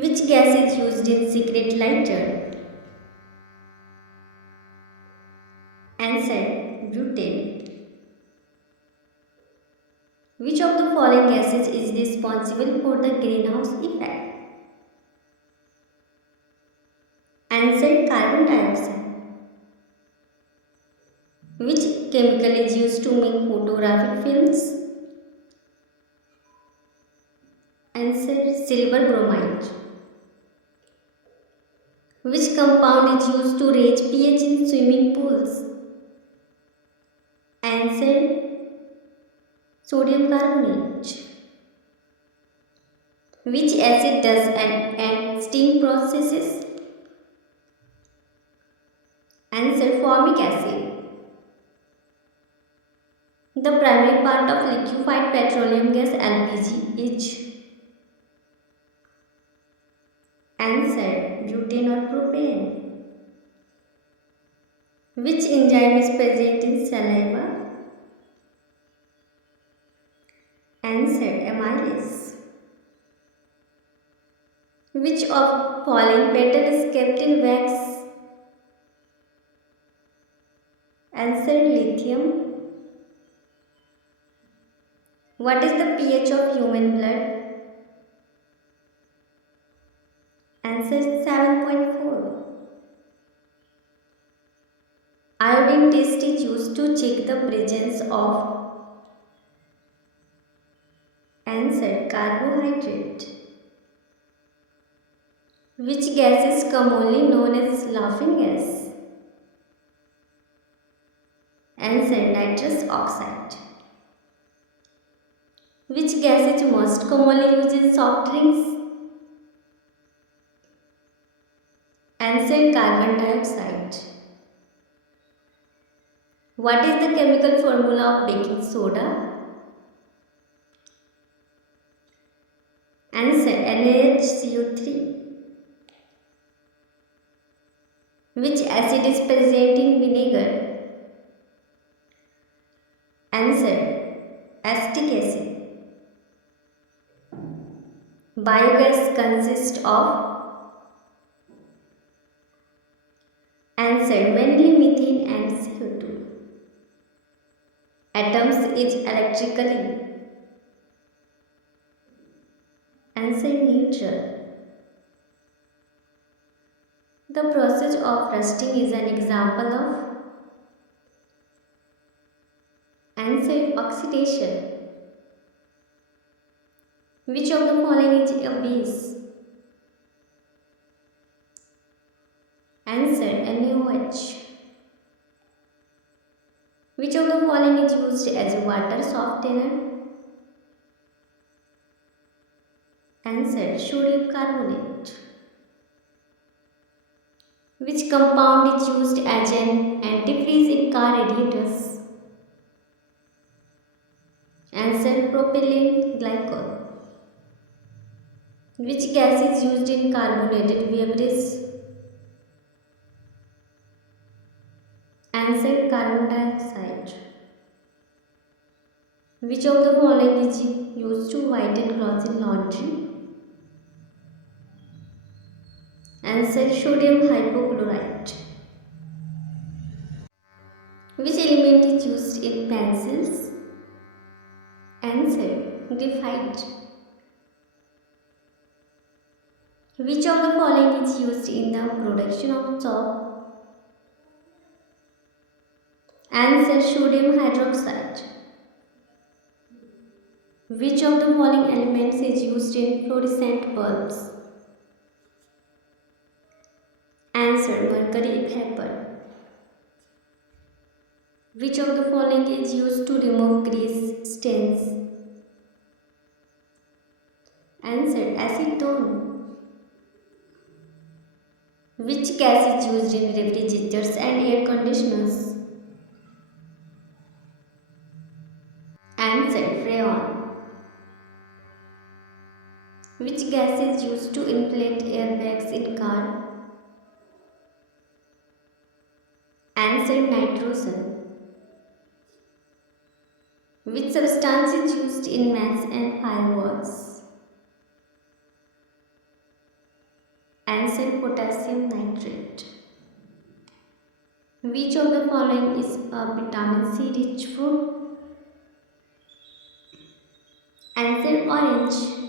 Which gas is used in cigarette lighter? Answer: butane. Which of the following gases is responsible for the greenhouse effect? Answer: carbon dioxide. Which chemical is used to make photographic films? Answer: silver bromide. Which compound is used to raise pH in swimming pools? Answer: sodium carbonate. Which acid does an steam processes? Answer: formic acid. The primary part of liquefied petroleum gas LPG is? Answer: butane or propane. Which enzyme is present in saliva? Answer: amylase. Which of following metal is kept in wax? Answer: lithium. What is the pH of human blood? Answer: 7.4. Iodine test is used to check the presence of? Answer: carbohydrate. Which gas is commonly known as laughing gas? Answer: nitrous oxide. Which gas is most commonly used in soft drinks? Answer: carbon dioxide. What is the chemical formula of baking soda? Answer: NaHCO3. Which acid is present in vinegar? Answer: acetic acid. Biogas consists of? Answer: mainly methane and CO2. Atoms is electrically? Answer: neutral. The process of rusting is an example of? Answer: oxidation. Which of the following is a base? Answer: NaOH. Which of the following is used as a water softener? Answer: sodium carbonate. Which compound is used as an antifreeze in car radiators? Answer: propylene glycol. Which gas is used in carbonated beverages? Answer: carbon dioxide. Which of the following is used to whiten clothes in laundry? Answer: sodium hypochlorite. Which element is used in pencils? Answer: graphite. Which of the following is used in the production of soap? Answer: sodium hydroxide. Which of the following elements is used in fluorescent bulbs? Answer: mercury vapor. Which of the following is used to remove grease stains? Answer: acetone. Which gas is used in refrigerators and air conditioners? Answer: freon. Which gas is used to inflate airbags in car? Answer: nitrogen. Which substance is used in matches and fireworks? Answer potassium nitrate. Which of the following is a vitamin C rich food? Answer orange.